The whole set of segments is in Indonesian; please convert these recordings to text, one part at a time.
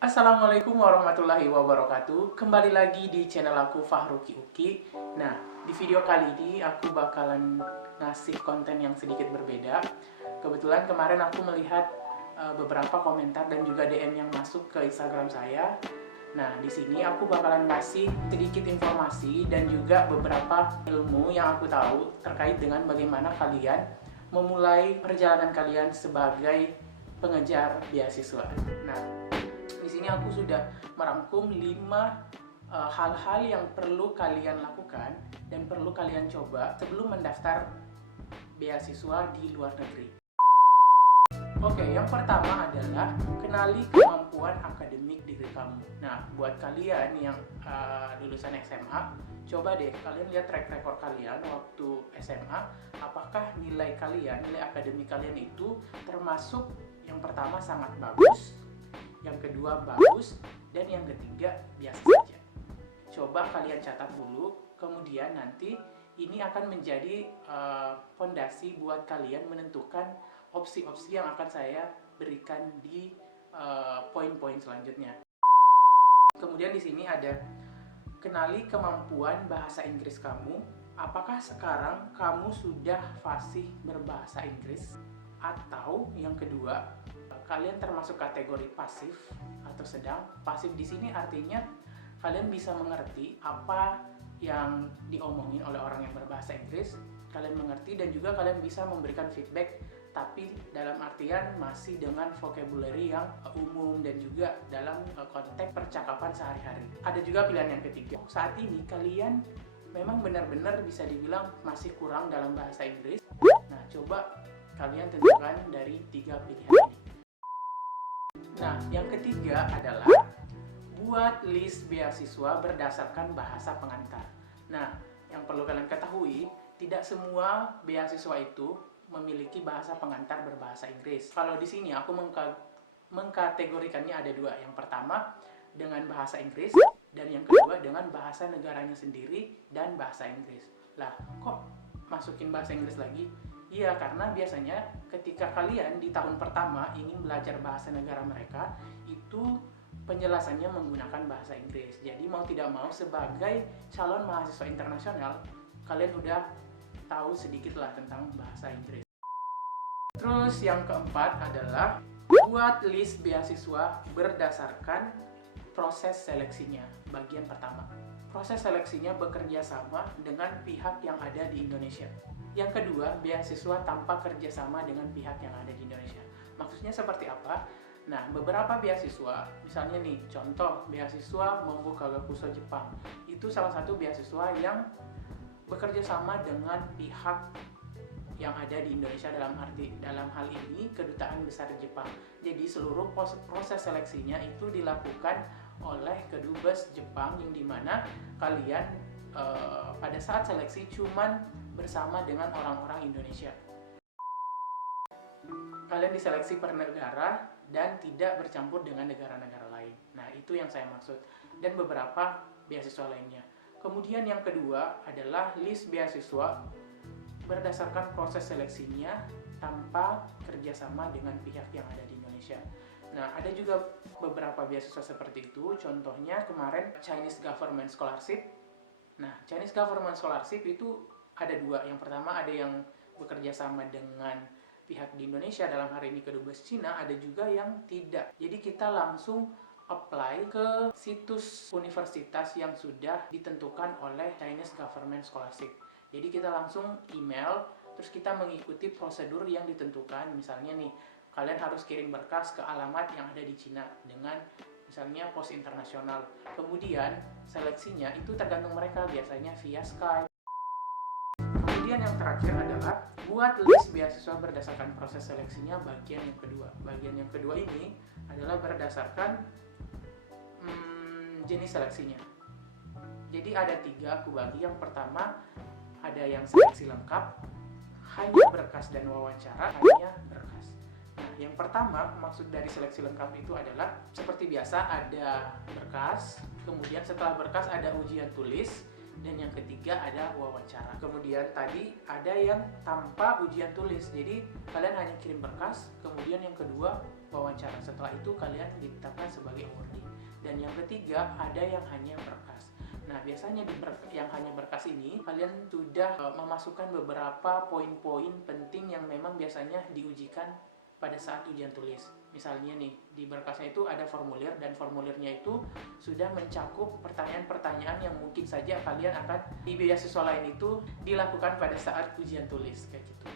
Assalamualaikum warahmatullahi wabarakatuh. Kembali lagi di channel aku Fahruki Uki. Nah, di video kali ini aku bakalan ngasih konten yang sedikit berbeda. Kebetulan kemarin aku melihat beberapa komentar dan juga DM yang masuk ke Instagram saya. Nah, di sini aku bakalan ngasih sedikit informasi dan juga beberapa ilmu yang aku tahu terkait dengan bagaimana kalian memulai perjalanan kalian sebagai pengejar beasiswa. Nah, di sini aku sudah merangkum 5 hal-hal yang perlu kalian lakukan dan perlu kalian coba sebelum mendaftar beasiswa di luar negeri. Oke, yang pertama adalah kenali kemampuan akademik diri kamu. Nah, buat kalian yang lulusan SMA, coba deh kalian lihat track record kalian waktu SMA, apakah nilai kalian, nilai akademik kalian itu termasuk yang pertama sangat bagus, yang kedua bagus, dan yang ketiga biasa saja. Coba kalian catat dulu, kemudian nanti ini akan menjadi fondasi buat kalian menentukan opsi-opsi yang akan saya berikan di poin-poin selanjutnya. Kemudian di sini ada kenali kemampuan bahasa Inggris kamu. Apakah sekarang kamu sudah fasih berbahasa Inggris? Atau yang kedua, kalian termasuk kategori pasif atau sedang. Pasif di sini artinya kalian bisa mengerti apa yang diomongin oleh orang yang berbahasa Inggris, kalian mengerti dan juga kalian bisa memberikan feedback, tapi dalam artian masih dengan vocabulary yang umum dan juga dalam konteks percakapan sehari-hari. Ada juga pilihan yang ketiga. Saat ini kalian memang benar-benar bisa dibilang masih kurang dalam bahasa Inggris. Nah, coba kalian tentukan dari 3 pilihan ini. Nah, yang ketiga adalah buat list beasiswa berdasarkan bahasa pengantar. Nah, yang perlu kalian ketahui, tidak semua beasiswa itu memiliki bahasa pengantar berbahasa Inggris. Kalau di sini aku mengkategorikannya ada 2. Yang pertama dengan bahasa Inggris dan yang kedua dengan bahasa negaranya sendiri dan bahasa Inggris. Lah, kok masukin bahasa Inggris lagi? Iya, karena biasanya ketika kalian di tahun pertama ingin belajar bahasa negara mereka, itu penjelasannya menggunakan bahasa Inggris. Jadi mau tidak mau sebagai calon mahasiswa internasional, kalian udah tahu sedikit lah tentang bahasa Inggris. Terus yang keempat adalah buat list beasiswa berdasarkan proses seleksinya. Bagian pertama, proses seleksinya bekerja sama dengan pihak yang ada di Indonesia. Yang kedua, beasiswa tanpa kerjasama dengan pihak yang ada di Indonesia. Maksudnya seperti apa? Nah, beberapa beasiswa, misalnya nih, contoh beasiswa Mongo Kagakuso Jepang, itu salah satu beasiswa yang bekerja sama dengan pihak yang ada di Indonesia, dalam hal ini Kedutaan Besar Jepang. Jadi seluruh proses seleksinya itu dilakukan oleh Kedubes Jepang, yang dimana kalian pada saat seleksi cuman bersama dengan orang-orang Indonesia. Kalian diseleksi per negara dan tidak bercampur dengan negara-negara lain. Nah, itu yang saya maksud. Dan beberapa beasiswa lainnya. Kemudian yang kedua adalah list beasiswa berdasarkan proses seleksinya tanpa kerjasama dengan pihak yang ada di Indonesia. Nah, ada juga beberapa beasiswa seperti itu. Contohnya kemarin Chinese Government Scholarship. Nah, Chinese Government Scholarship itu ada 2. Yang pertama ada yang bekerja sama dengan pihak di Indonesia, dalam hari ini Kedubes Cina, ada juga yang tidak. Jadi kita langsung apply ke situs universitas yang sudah ditentukan oleh Chinese Government Scholarship. Jadi kita langsung email, terus kita mengikuti prosedur yang ditentukan. Misalnya nih, kalian harus kirim berkas ke alamat yang ada di Cina dengan misalnya pos internasional. Kemudian seleksinya itu tergantung mereka, biasanya via Skype. Kemudian yang terakhir adalah buat list beasiswa berdasarkan proses seleksinya bagian yang kedua. Bagian yang kedua ini adalah berdasarkan jenis seleksinya. Jadi ada 3 aku bagi. Yang pertama ada yang seleksi lengkap, hanya berkas dan wawancara, hanya berkas. Nah, yang pertama maksud dari seleksi lengkap itu adalah seperti biasa ada berkas, kemudian setelah berkas ada ujian tulis, dan yang ketiga ada wawancara. Kemudian tadi ada yang tanpa ujian tulis, jadi kalian hanya kirim berkas. Kemudian yang kedua wawancara, setelah itu kalian ditetapkan sebagai awardee. Dan yang ketiga ada yang hanya berkas. Nah, biasanya yang hanya berkas ini kalian sudah memasukkan beberapa poin-poin penting yang memang biasanya diujikan pada saat ujian tulis. Misalnya nih, di berkasnya itu ada formulir, dan formulirnya itu sudah mencakup pertanyaan-pertanyaan yang mungkin saja kalian akan di beasiswa lain itu dilakukan pada saat ujian tulis, kayak gitu.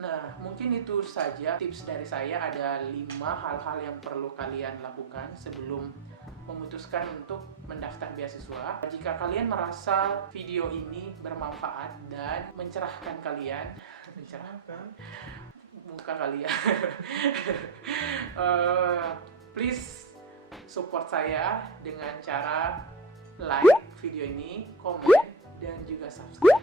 Nah, mungkin itu saja tips dari saya. Ada 5 hal-hal yang perlu kalian lakukan sebelum memutuskan untuk mendaftar beasiswa. Jika kalian merasa video ini bermanfaat dan mencerahkan kalian, mencerahkan muka kalian, please support saya dengan cara like video ini, komen, dan juga subscribe.